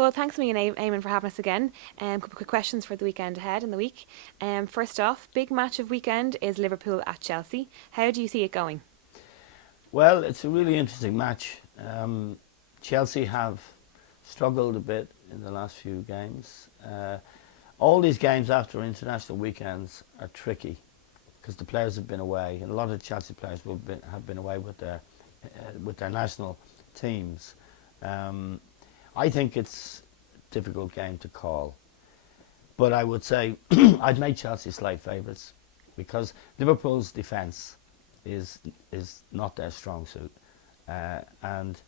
Well, thanks me and Eamon for having us again. A couple of quick questions for the weekend ahead in the week. First off, big match of weekend is Liverpool at Chelsea. How do you see it going? Well, it's a really interesting match. Chelsea have struggled a bit in the last few games. All these games after international weekends are tricky because the players have been away, and a lot of Chelsea players have been away with their national teams. I think it's a difficult game to call, but I would say I'd make Chelsea slight favourites because Liverpool's defence is not their strong suit, and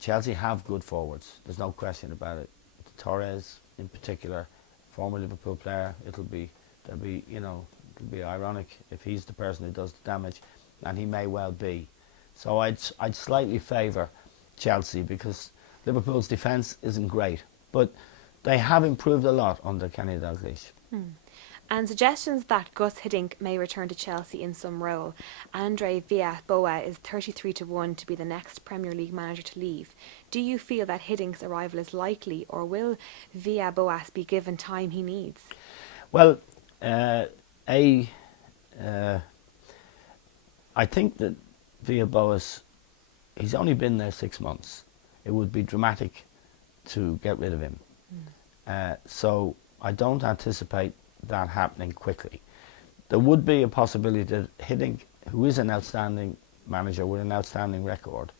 Chelsea have good forwards. There's no question about it. Torres, in particular, former Liverpool player. It'll be ironic if he's the person who does the damage, and he may well be. So I'd slightly favour Chelsea because Liverpool's defence isn't great, but they have improved a lot under Kenny Dalglish. And suggestions that Gus Hiddink may return to Chelsea in some role. Andre Villas-Boas is 33 to 1 to be the next Premier League manager to leave. Do you feel that Hiddink's arrival is likely, or will Villas-Boas be given time he needs? Well, I think that Villas-Boas, he's only been there 6 months. It would be dramatic to get rid of him. So I don't anticipate that happening quickly. There would be a possibility that Hiddink, who is an outstanding manager with an outstanding record,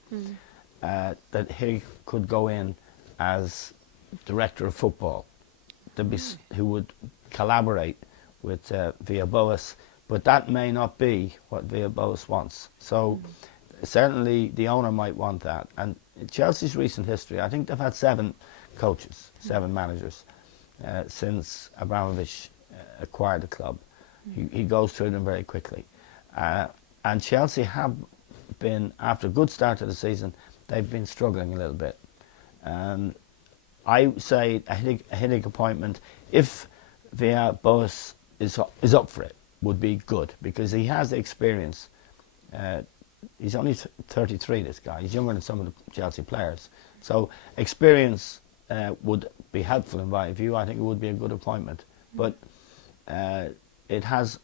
that Hiddink could go in as director of football, who would collaborate with Villas-Boas, but that may not be what Villas-Boas wants. So certainly the owner might want that. And Chelsea's recent history, I think they've had 7 coaches, 7 managers since Abramovich acquired the club. He goes through them very quickly. And Chelsea have been, after a good start to the season, they've been struggling a little bit. And I say a Hiddink appointment, if Villas-Boas is up for it, would be good because he has the experience. He's only 33, this guy. He's younger than some of the Chelsea players. So experience would be helpful in my view. I think it would be a good appointment. But it has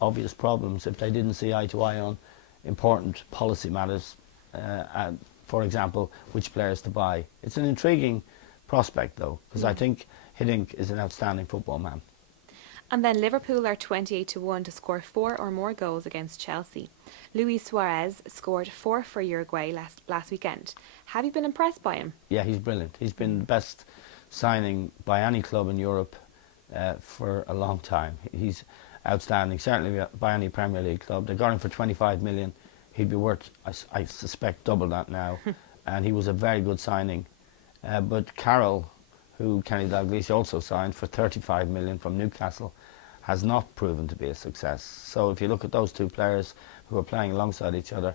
obvious problems if they didn't see eye to eye on important policy matters. For example, which players to buy. It's an intriguing prospect, though, because I think Hiddink is an outstanding football man. And then Liverpool are 28 to 1 to score 4 or more goals against Chelsea. Luis Suarez scored 4 for Uruguay last weekend. Have you been impressed by him? Yeah, he's brilliant. He's been the best signing by any club in Europe for a long time. He's outstanding, certainly by any Premier League club. They got him for 25 million. He'd be worth, I suspect, double that now. And he was a very good signing. But Carroll, who Kenny Dalglish also signed for 35 million from Newcastle, has not proven to be a success. So if you look at those 2 players who are playing alongside each other,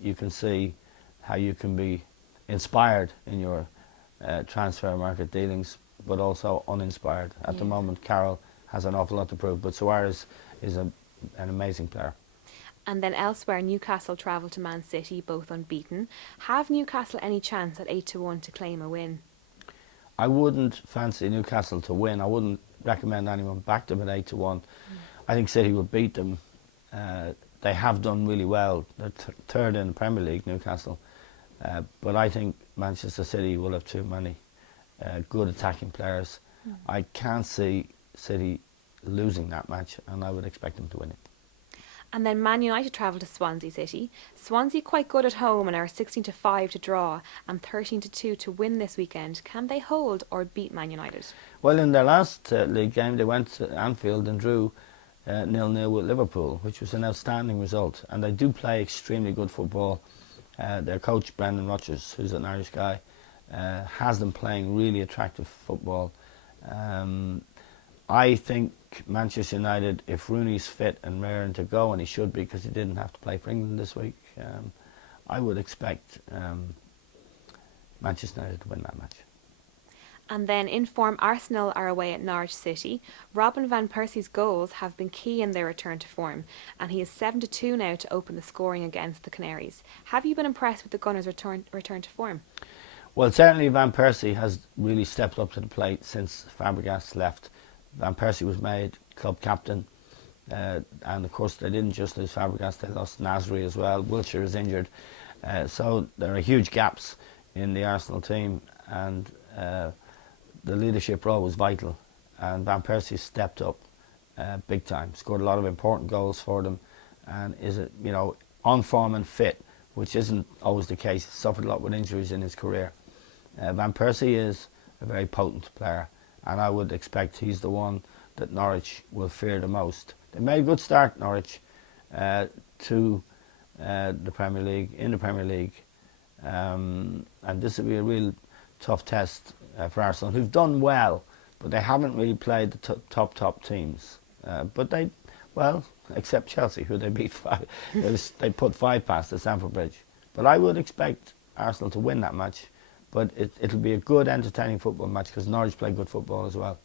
you can see how you can be inspired in your transfer market dealings, but also uninspired. At the moment, Carroll has an awful lot to prove, but Suarez is an amazing player. And then elsewhere, Newcastle travel to Man City, both unbeaten. Have Newcastle any chance at 8 to 1 to claim a win? I wouldn't fancy Newcastle to win. I wouldn't recommend anyone back them at 8 to 1. I think City would beat them. They have done really well. They're third in the Premier League, Newcastle. But I think Manchester City will have too many good attacking players. I can't see City losing that match, and I would expect them to win it. And then Man United travel to Swansea City. Swansea quite good at home and are 16 to 5 to draw and 13 to 2 to win this weekend. Can they hold or beat Man United? Well, in their last league game, they went to Anfield and drew 0-0 with Liverpool, which was an outstanding result. And they do play extremely good football. Their coach, Brendan Rodgers, who's an Irish guy, has them playing really attractive football. I think Manchester United, if Rooney's fit and raring to go, and he should be because he didn't have to play for England this week, I would expect Manchester United to win that match. And then in form, Arsenal are away at Norwich City. Robin van Persie's goals have been key in their return to form, and he is 7 to 2 now to open the scoring against the Canaries. Have you been impressed with the Gunners' return to form? Well, certainly Van Persie has really stepped up to the plate since Fabregas left. Van Persie was made club captain, and of course they didn't just lose Fabregas, they lost Nasri as well. Wilshere is injured, so there are huge gaps in the Arsenal team, and the leadership role was vital, and Van Persie stepped up big time, scored a lot of important goals for them, and is on form and fit, which isn't always the case. He suffered a lot with injuries in his career. Van Persie is a very potent player, and I would expect he's the one that Norwich will fear the most. They made a good start, Norwich, to the Premier League, in the Premier League, and this will be a real tough test for Arsenal, who've done well, but they haven't really played the top teams. But they, well, except Chelsea, who they beat five. They put 5 past the Stamford Bridge. But I would expect Arsenal to win that match. But it'll be a good, entertaining football match because Norwich play good football as well.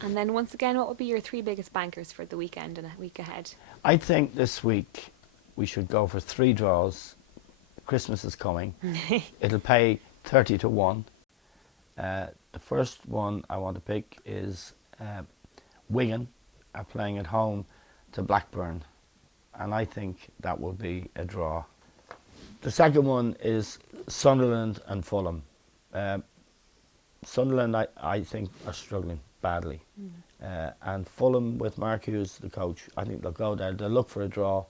And then once again, what would be your 3 biggest bankers for the weekend and a week ahead? I think this week we should go for 3 draws. Christmas is coming. It'll pay 30 to 1. The first one I want to pick is Wigan are playing at home to Blackburn, and I think that will be a draw. The second one is Sunderland and Fulham. Sunderland, I think, are struggling badly. And Fulham, with Mark Hughes, the coach, I think they'll go there. They'll look for a draw,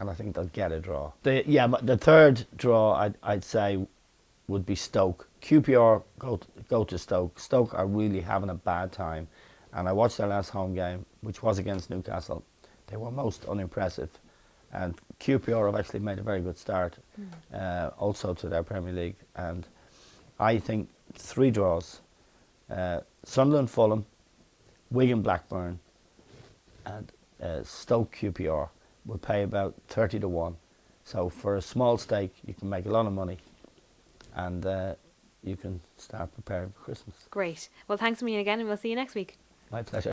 and I think they'll get a draw. But the third draw, I'd say, would be Stoke. QPR go to Stoke. Stoke are really having a bad time. And I watched their last home game, which was against Newcastle. They were most unimpressive. And QPR have actually made a very good start, also to their Premier League. And I think 3 draws, Sunderland, Fulham, Wigan, Blackburn, and Stoke QPR will pay about 30 to 1. So for a small stake, you can make a lot of money, and you can start preparing for Christmas. Great. Well, thanks a million again, and we'll see you next week. My pleasure.